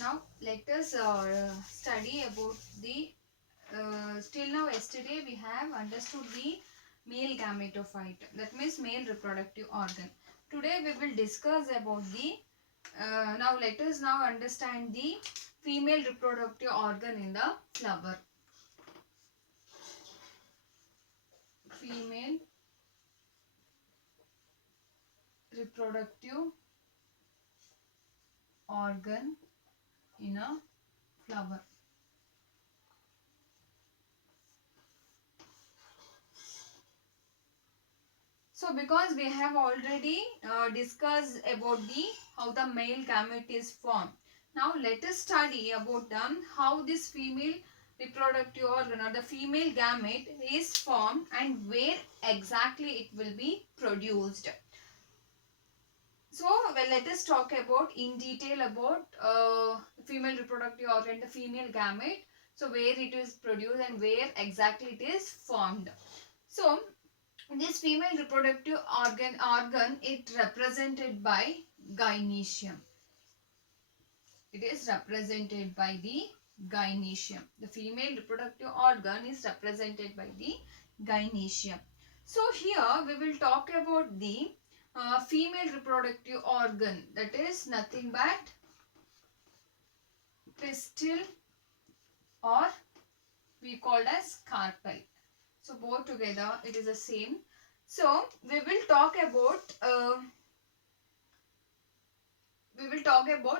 Now let us study about the still now yesterday we have understood the male gametophyte, that means male reproductive organ. Today we will discuss about the now let us now understand the female reproductive organ in the flower. Female reproductive organ in a flower. So because we have already discussed about the how the male gamete is formed. Now let us study about how this female reproductive organ or the female gamete is formed and where exactly it will be produced. So well, let us talk about in detail about female reproductive organ, the female gamete. So where it is produced and where exactly it is formed. So this female reproductive organ it represented by gynecium. It is represented by the gynecium. The female reproductive organ is represented by the gynecium. So here we will talk about the female reproductive organ, that is nothing but pistil or we call as carpel. So both together it is the same. So we will talk about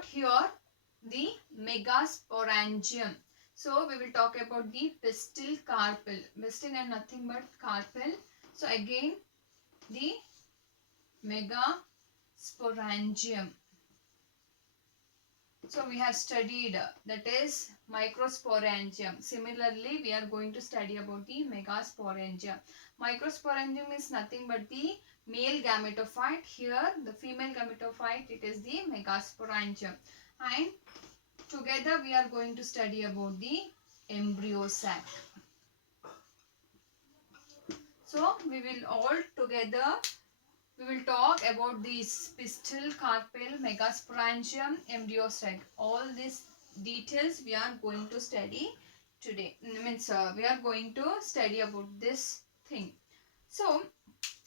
here the megasporangium. So we will talk about the pistil carpel. Pistil and nothing but carpel. So again the megasporangium. So we have studied that is microsporangium. Similarly, we are going to study about the megasporangium. Microsporangium is nothing but the male gametophyte. Here, the female gametophyte, it is the megasporangium. And together we are going to study about the embryo sac. So we will all together we will talk about these pistil, carpel, megasporangium, embryo sac. All these details we are going to study today. Means we are going to study about this thing. So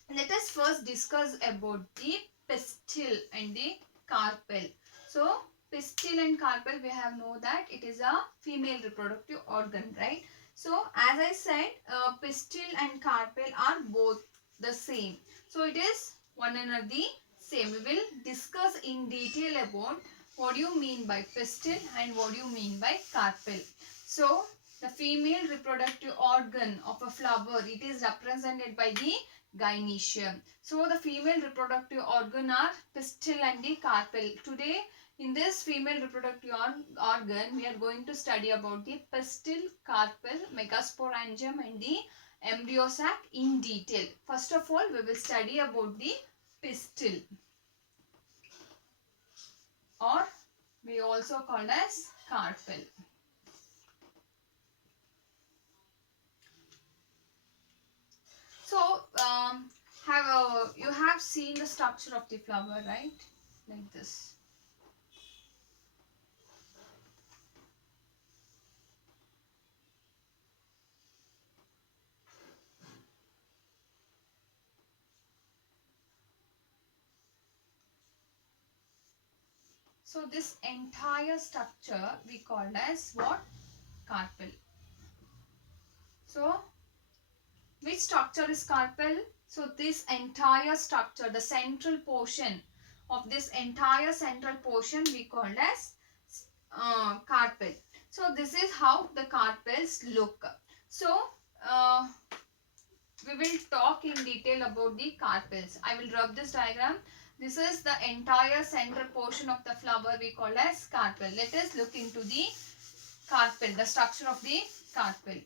let us first discuss about the pistil and the carpel. So pistil and carpel we have know that it is a female reproductive organ, right? So as I said, pistil and carpel are both the same. So it is one another the same. We will discuss in detail about what do you mean by pistil and what do you mean by carpel. So the female reproductive organ of a flower, it is represented by the gynecium. So the female reproductive organ are pistil and the carpel. Today in this female reproductive organ we are going to study about the pistil, carpel, megasporangium and the embryo sac in detail. First of all we will study about the pistil, or we also called as carpel. So you have seen the structure of the flower, right? Like this. So this entire structure we called as what? Carpel. So which structure is carpel? So this entire structure, the central portion of this entire central portion we called as carpel. So this is how the carpels look. So we will talk in detail about the carpels. I will rub this diagram. This is the entire central portion of the flower we call as carpel. Let us look into the carpel, the structure of the carpel.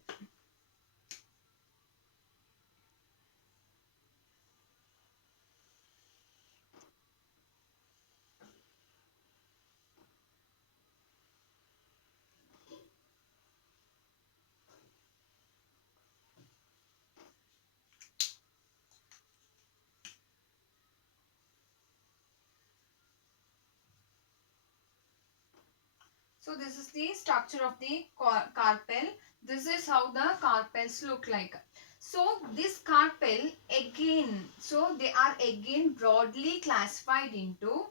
So this is the structure of the carpel. This is how the carpels look like. So this carpel again, so they are again broadly classified into,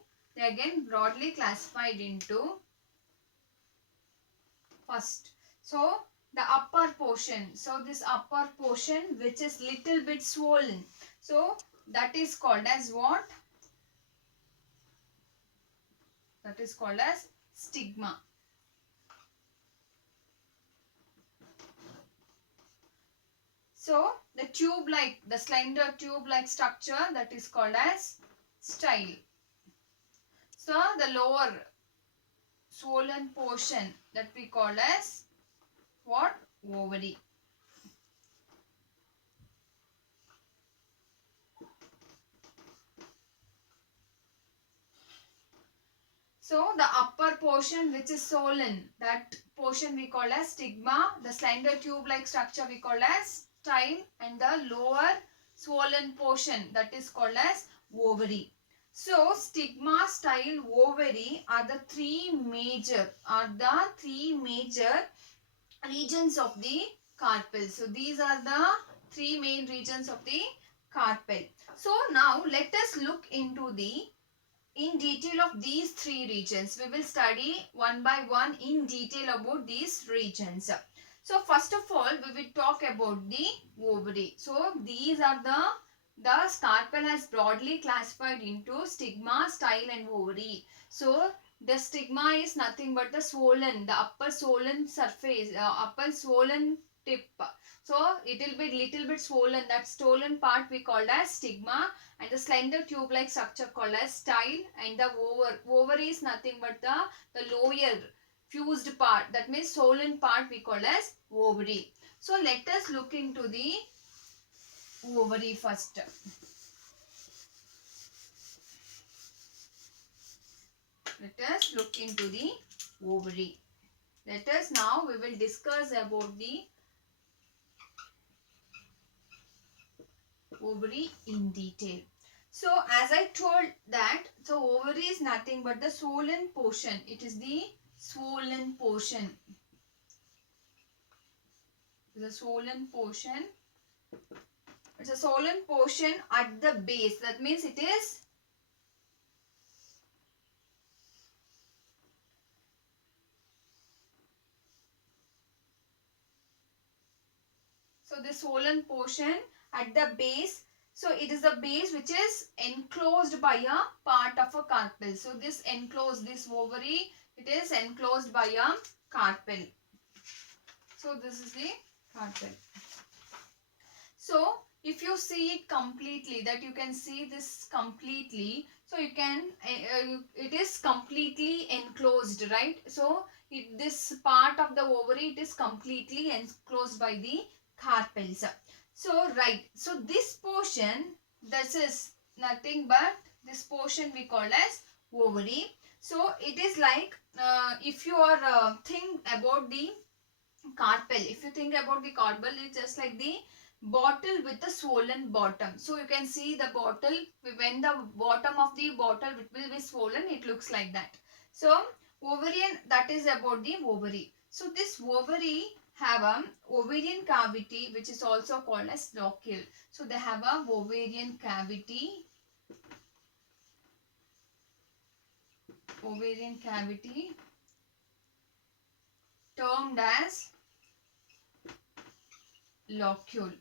first. So the upper portion, so this upper portion which is little bit swollen, so that is called as what? That is called as stigma. So the tube like, the slender tube like structure, that is called as style. So the lower swollen portion that we call as what? Ovary. So the upper portion which is swollen, that portion we call as stigma. The slender tube like structure we call as style, and the lower swollen portion that is called as ovary. So stigma, style, ovary are the three major regions of the carpel. So these are the three main regions of the carpel. So now let us look into the in detail of these three regions. We will study one by one in detail about these regions. So first of all, we will talk about the ovary. So these are the carpel has broadly classified into stigma, style and ovary. So the stigma is nothing but the swollen, the upper swollen surface, upper swollen tip. So it will be little bit swollen. That swollen part we called as stigma, and the slender tube like structure called as style, and the ovary is nothing but the lower fused part, that means swollen part we call as ovary. So let us look into the ovary first. Let us look into the ovary. Let us now, we will discuss about the ovary in detail. So as I told that, so ovary is nothing but the swollen portion. It is the swollen portion. The swollen portion. It's a swollen portion at the base. That means it is so the swollen portion at the base. So it is the base which is enclosed by a part of a carpel. So this ovary, it is enclosed by a carpel. So this is the carpel. So if you see it completely, that you can see this completely, so you can it is completely enclosed, right? So this part of the ovary, it is completely enclosed by the carpels. So right, so this portion, this is nothing but this portion we call as ovary. So it is like if you are think about the carpel, if you think about the carpel, it's just like the bottle with a swollen bottom. So you can see the bottle, when the bottom of the bottle will be swollen, it looks like that. So ovarian, that is about the ovary. So this ovary have a ovarian cavity which is also called as locule. So they have a ovarian cavity, termed as locule.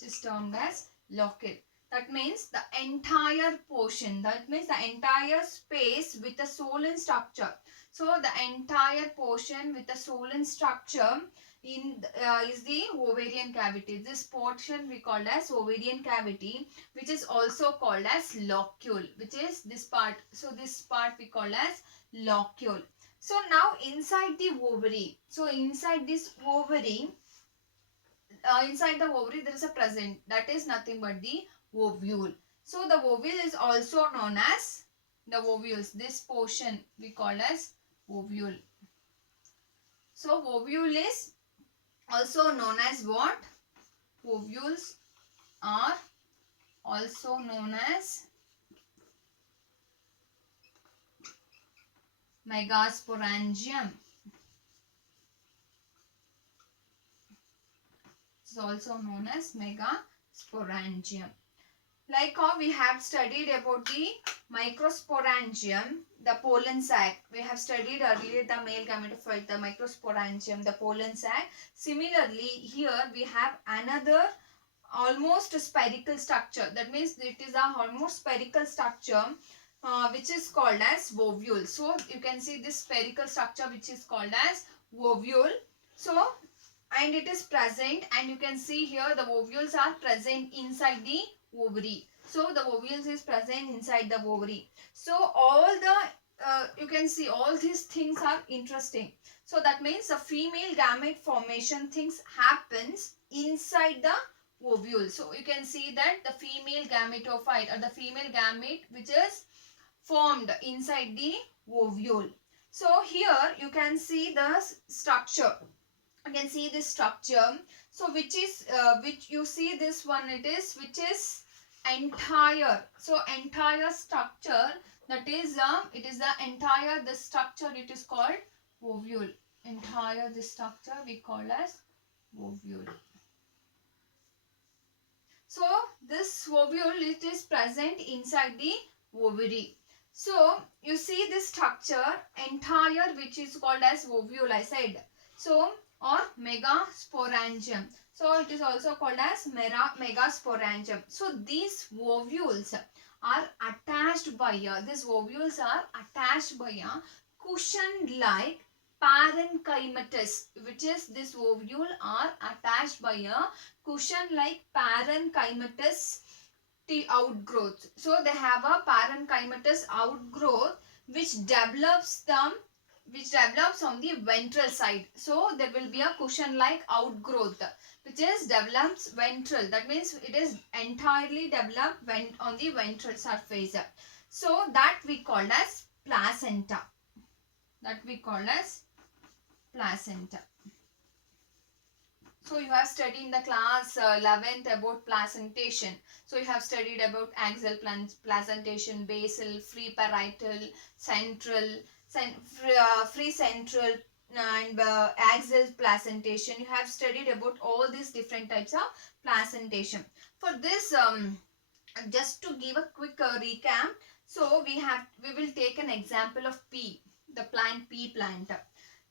It is termed as locule. That means the entire portion, that means the entire space with a swollen structure. So the entire portion with a swollen structure is the ovarian cavity. This portion we call as ovarian cavity, which is also called as locule, which is this part. So this part we call as locule. So now inside the ovary, so inside this ovary, inside the ovary there is a present, that is nothing but the ovule. So the ovule is also known as the ovules. This portion we call as ovule. So ovule is also known as what? Ovules are also known as megasporangium. It's also known as megasporangium. Like how we have studied about the microsporangium, the pollen sac. We have studied earlier the male gametophyte, the microsporangium, the pollen sac. Similarly, here we have another almost spherical structure. That means it is a almost spherical structure which is called as ovule. So you can see this spherical structure which is called as ovule. So, and it is present, and you can see here the ovules are present inside the ovary. So the ovules is present inside the ovary. So all the you can see all these things are interesting. So that means the female gamete formation things happens inside the ovule. So you can see that the female gametophyte or the female gamete which is formed inside the ovule. So here you can see the structure. You can see this structure. So which is which you see this one, it is which is entire. So entire structure, that is it is the entire the structure, it is called ovule. Entire this structure we call as ovule. So this ovule, it is present inside the ovary. So you see this structure entire which is called as ovule, I said. So or megasporangium. So it is also called as megasporangium. So these ovules are attached by a, these ovules are attached by a cushion like parenchymatous, which is this ovule are attached by a cushion like parenchymatous outgrowth. So they have a parenchymatous outgrowth which develops on the ventral side. So there will be a cushion like outgrowth which is develops ventral. That means it is entirely developed on the ventral surface. So that we call as placenta. That we call as placenta. So you have studied in the class 11th about placentation. So you have studied about axial placentation, basal, free parietal, central, free central, and axial placentation. You have studied about all these different types of placentation. For this, just to give a quick recap, so we will take an example of pea, the pea plant.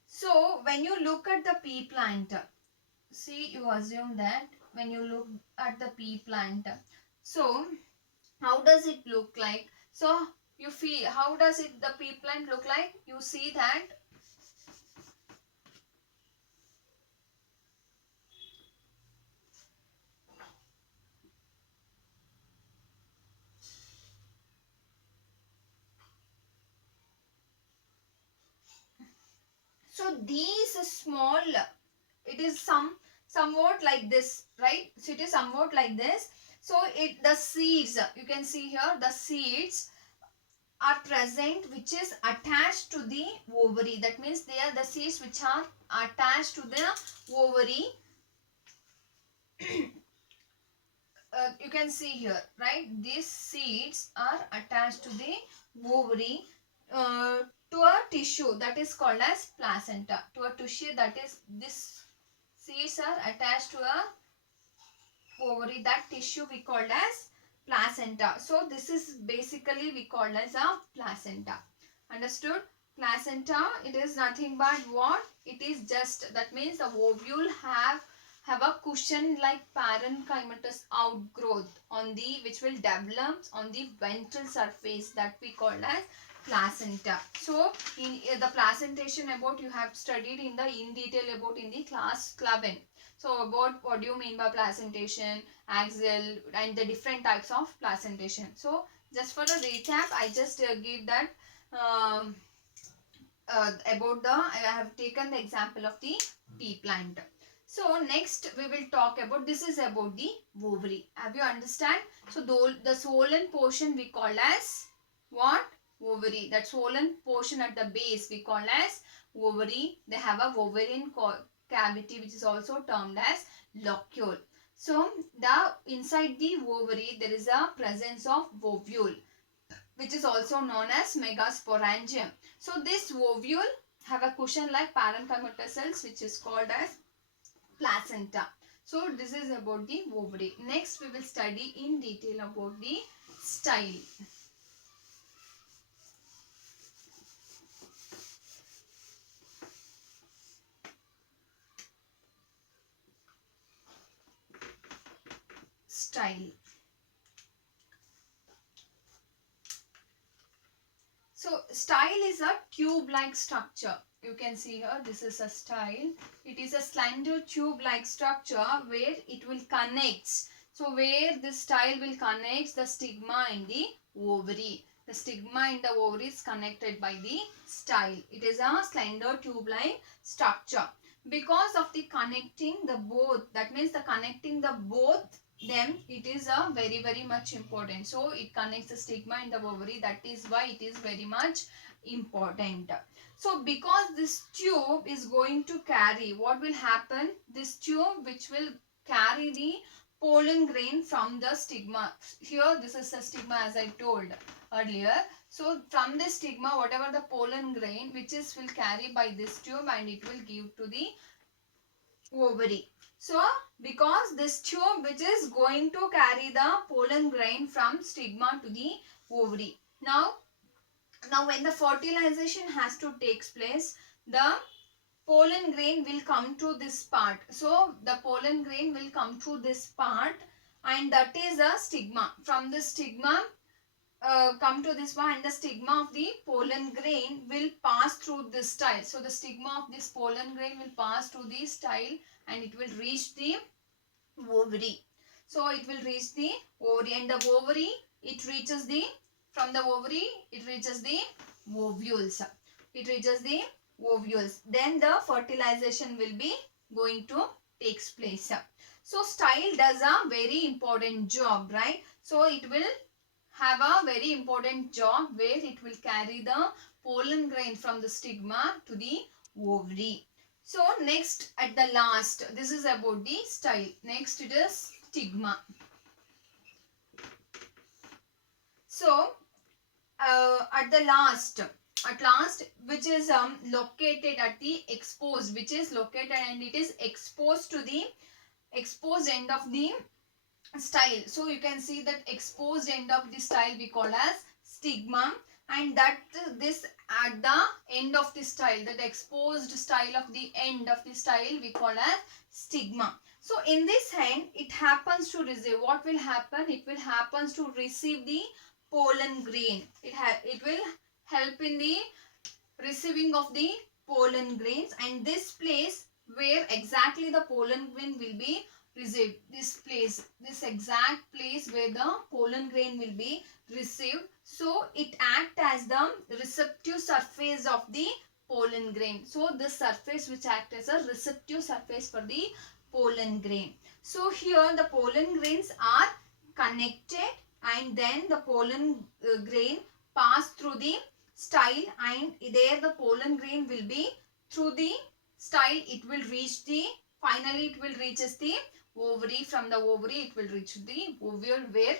So when you look at the pea plant, see, you assume that when you look at the pea plant, so how does it look like? So you feel, how does it the pea plant look like? You see that so these small, it is somewhat like this, right? So it is somewhat like this. So the seeds, you can see here the seeds are present which is attached to the ovary. That means they are the seeds which are attached to the ovary. You can see here, right? These seeds are attached to the ovary to a tissue that is called as placenta. To a tissue, that is, this seeds are attached to a ovary, that tissue we called as placenta. So this is basically we call as a placenta. Understood? Placenta, it is nothing but what? It is just, that means the ovule have a cushion like parenchymatous outgrowth on the, which will develop on the ventral surface, that we call as placenta. So in the placentation about you have studied in detail about in the class 11. So about what do you mean by placentation, axial, and the different types of placentation. So just for a recap, I just give that about I have taken the example of the pea plant. So next we will talk about, this is about the ovary. Have you understand? So the swollen portion we call as what? Ovary. That swollen portion at the base we call as ovary. They have a ovarian cavity which is also termed as locule. So the inside the ovary there is a presence of ovule. which is also known as megasporangium. So this ovule have a cushion like parenchymatous cells, which is called as placenta. So this is about the ovary. Next we will study in detail about the style. Style. So style is a tube-like structure. You can see here, this is a style. It is a slender tube-like structure where it will connect. So where this style will connect the stigma in the ovary. The stigma in the ovary is connected by the style. It is a slender tube-like structure. Because of the connecting the both, that means the connecting the both them, it is a very much important. So it connects the stigma in the ovary, that is why it is very much important. So because this tube is going to carry, what will happen, this tube which will carry the pollen grain from the stigma. Here this is the stigma, as I told earlier. So from the stigma, whatever the pollen grain which is will carry by this tube, and it will give to the ovary. So because this tube which is going to carry the pollen grain from stigma to the ovary. Now when the fertilization has to take place, the pollen grain will come to this part. So the pollen grain will come to this part, and that is a stigma. From the stigma come to this one, and the stigma of the pollen grain will pass through this style. So the stigma of this pollen grain will pass through the style, and it will reach the ovary. So it will reach the ovary, and the ovary, it reaches the, from the ovary it reaches the ovules. It reaches the ovules. Then the fertilization will be going to takes place. So style does a very important job, right? So it will have a very important job where it will carry the pollen grain from the stigma to the ovary. So next, at the last, this is about the style. Next it is stigma. So at last, which is located at the exposed, which is located, and it is exposed to the exposed end of the style. So you can see that exposed end of the style we call as stigma, and that this at the end of the style, that exposed style of the end of the style we call as stigma. So in this hand, it happens to receive, what will happen, it will happens to receive the pollen grain. It will help in the receiving of the pollen grains, and this place where exactly the pollen grain will be received, this place, this exact place where the pollen grain will be received. So it acts as the receptive surface of the pollen grain. So this surface which acts as a receptive surface for the pollen grain. So here the pollen grains are connected, and then the pollen grain pass through the style, and there the pollen grain will be through the style, it will reach the, finally it will reaches the ovary. From the ovary it will reach the ovule where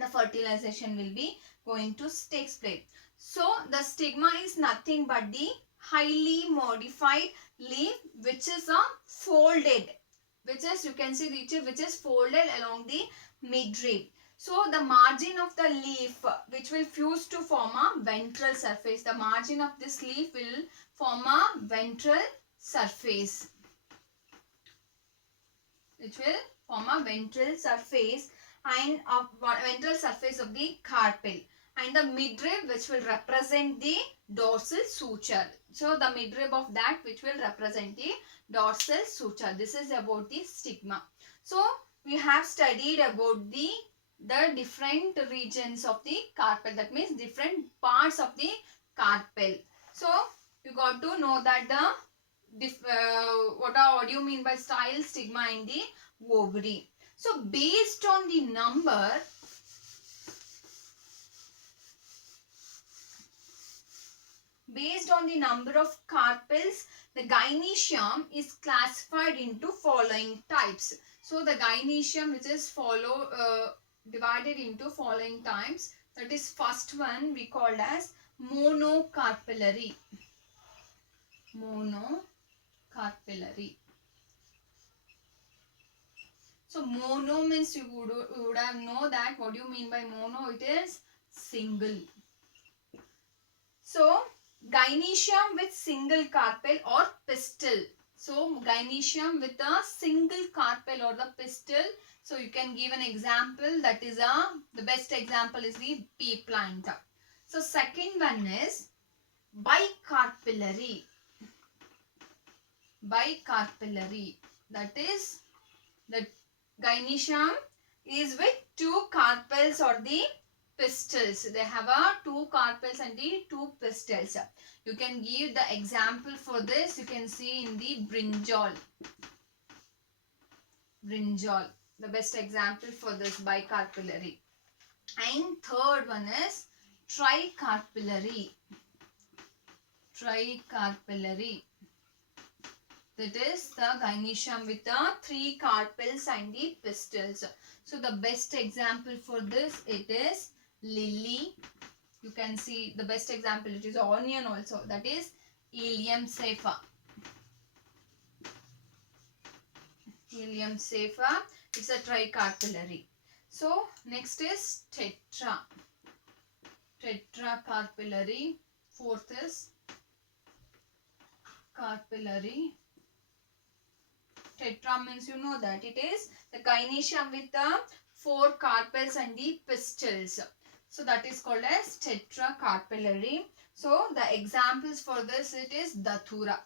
the fertilization will be going to take place. So the stigma is nothing but the highly modified leaf which is a folded, which is, you can see which is folded along the midrib. So the margin of the leaf which will fuse to form a ventral surface. The margin of this leaf will form a ventral surface, which will form a ventral surface, and ventral surface of the carpel, and the midrib which will represent the dorsal suture. So the midrib of that which will represent the dorsal suture. This is about the stigma. So we have studied about the different regions of the carpel, that means different parts of the carpel. So you got to know that the what do you mean by style, stigma in the ovary. So based on the number, of carpels, the gynoecium is classified into following types. So the gynoecium which is divided into following types. That is first one we called as monocarpellary. Monocarpellary. So mono means you would have know that what do you mean by mono? It is single. So gynoecium with single carpel or pistil. So gynoecium with a single carpel or the pistil. So you can give an example. That is the best example is the pea plant. So second one is bicarpellary. Bicarpellary. That is the gynoecium is with two carpels or the pistils. They have two carpels and the two pistils. You can give the example for this. You can see in the brinjal. Brinjal. The best example for this bicarpellary. And third one is tricarpellary. Tricarpellary. That is the gynoecium with the three carpels and the pistils. So the best example for this, it is lily. You can see the best example, it is onion also. That is Ilium cephha. Ilium cephha. It's a tricarpellary. So next is tetra. Tetracarpellary. Fourth is carpellary. Tetra means you know that it is the gynoecium with the four carpels and the pistils. So that is called as tetracarpellary. So the examples for this, it is datura.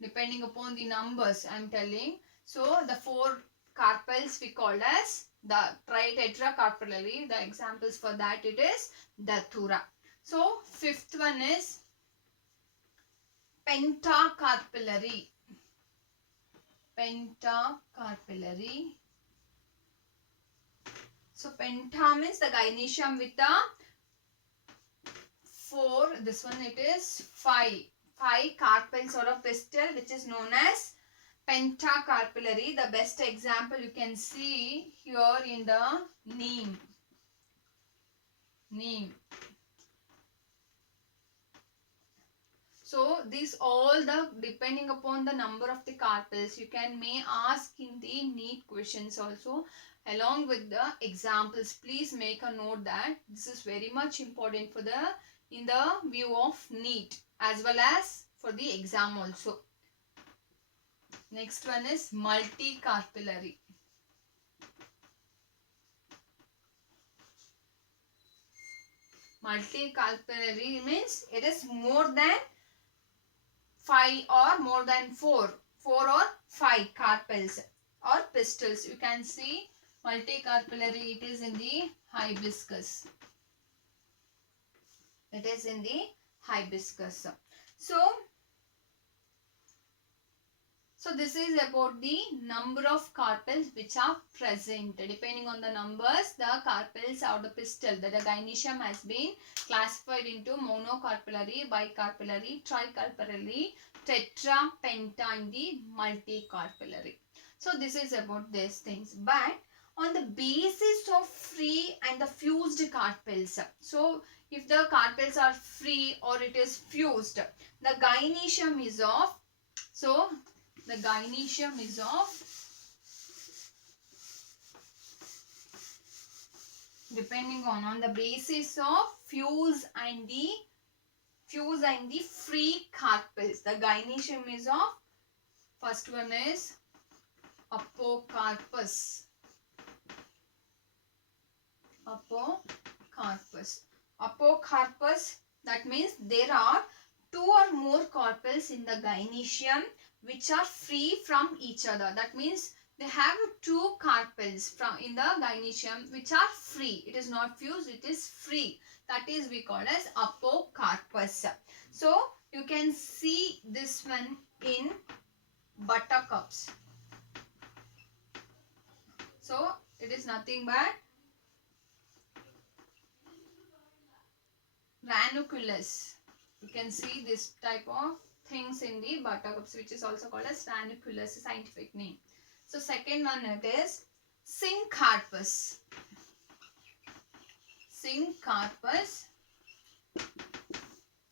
Depending upon the numbers I am telling. So the four carpels we called as the tetracarpellary. The examples for that, it is datura. So fifth one is pentacarpellary. Pentacarpellary. So penta means the gynoecium with the four. This one it is five carpels or a pistil, which is known as pentacarpellary. The best example you can see here in the neem. Neem. So these all the depending upon the number of the carpels, you may ask in the NEET questions also along with the examples. Please make a note that this is very much important for the in the view of NEET as well as for the exam also. Next one is multicarpellary. Multicarpellary means it is more than 5 or more than 4 or 5 carpels or pistils. You can see multicarpellary, it is in the hibiscus. It is in the hibiscus. So this is about the number of carpels which are present. Depending on the numbers, the carpels or the pistil, the gynoecium has been classified into monocarpellary, bicarpellary, tricarpellary, tetra, penta and the multicarpellary. So this is about these things. But on the basis of free and the fused carpels. So if the carpels are free or it is fused, the gynoecium is of, so the gynoecium is of, depending on the basis of fuse and the free carpels. The gynoecium is of, first one is apocarpus. Apocarpus, that means there are 2 or more carpels in the gynoecium which are free from each other. That means they have 2 carpels from in the gynoecium which are free. It is not fused, it is free. That is we call as apocarpus. So you can see this one in buttercups. So it is nothing but ranunculus. You can see this type of things in the buttercups, which is also called as ranunculus, scientific name. So second one it is syncarpus. syncarpus.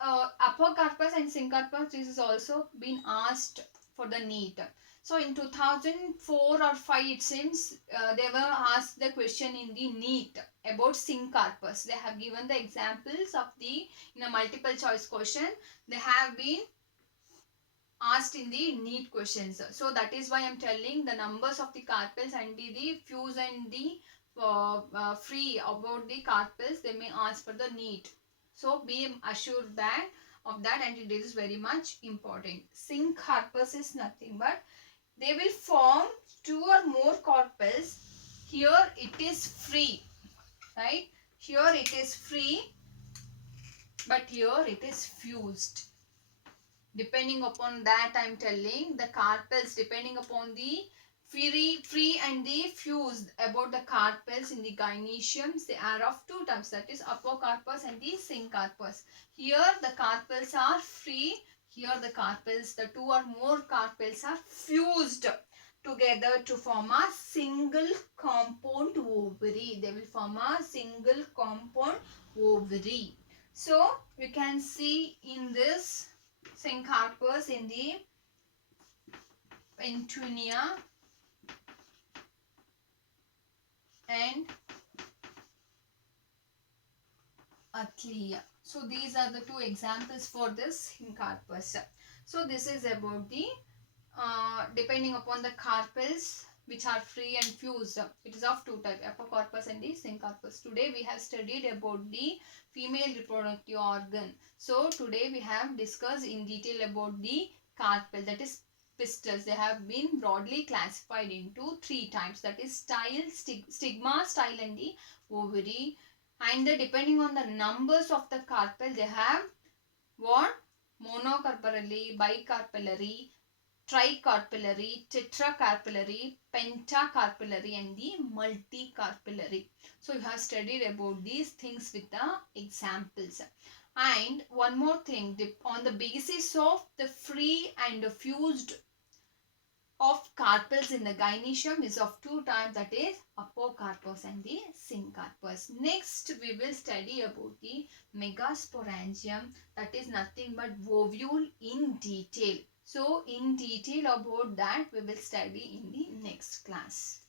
Apocarpus and syncarpus, this is also been asked for the NEET. So in 2004 or 5 it seems they were asked the question in the NEET about syncarpus. They have given the examples of the in a multiple choice question. They have been asked in the NEET questions. So that is why I am telling the numbers of the carpels and the fuse and the free about the carpels they may ask for the NEET. So be assured that of that, and it is very much important. Syncarpus is nothing but they will form 2 or more carpels. Here it is free, right? Here it is free, but here it is fused. Depending upon that, I am telling the carpels depending upon the free and the fused about the carpels in the gynoeciums. They are of 2 types, that is apocarpus and the syncarpus. Here the carpels are free. Here the carpels, the 2 or more carpels are fused together to form a single compound ovary. They will form a single compound ovary. So you can see in this syncarpus in the Petunia and Athlia. So these are the 2 examples for this syncarpus. So this is about the depending upon the carpels which are free and fused. It is of 2 types, apocarpus and the syncarpus. Today we have studied about the female reproductive organ. So today we have discussed in detail about the carpel, that is pistils. They have been broadly classified into 3 types, that is style, stigma, style and the ovary. And depending on the numbers of the carpel, they have what? Monocarpellary, bicarpellary, tricarpellary, tetracarpellary, pentacarpellary and the multicarpellary. So you have studied about these things with the examples. And one more thing, on the basis of the free and fused of carpels in the gynoecium is of 2 types, that is apocarpus and the syncarpus. Next we will study about the megasporangium, that is nothing but ovule in detail. So in detail about that we will study in the next class.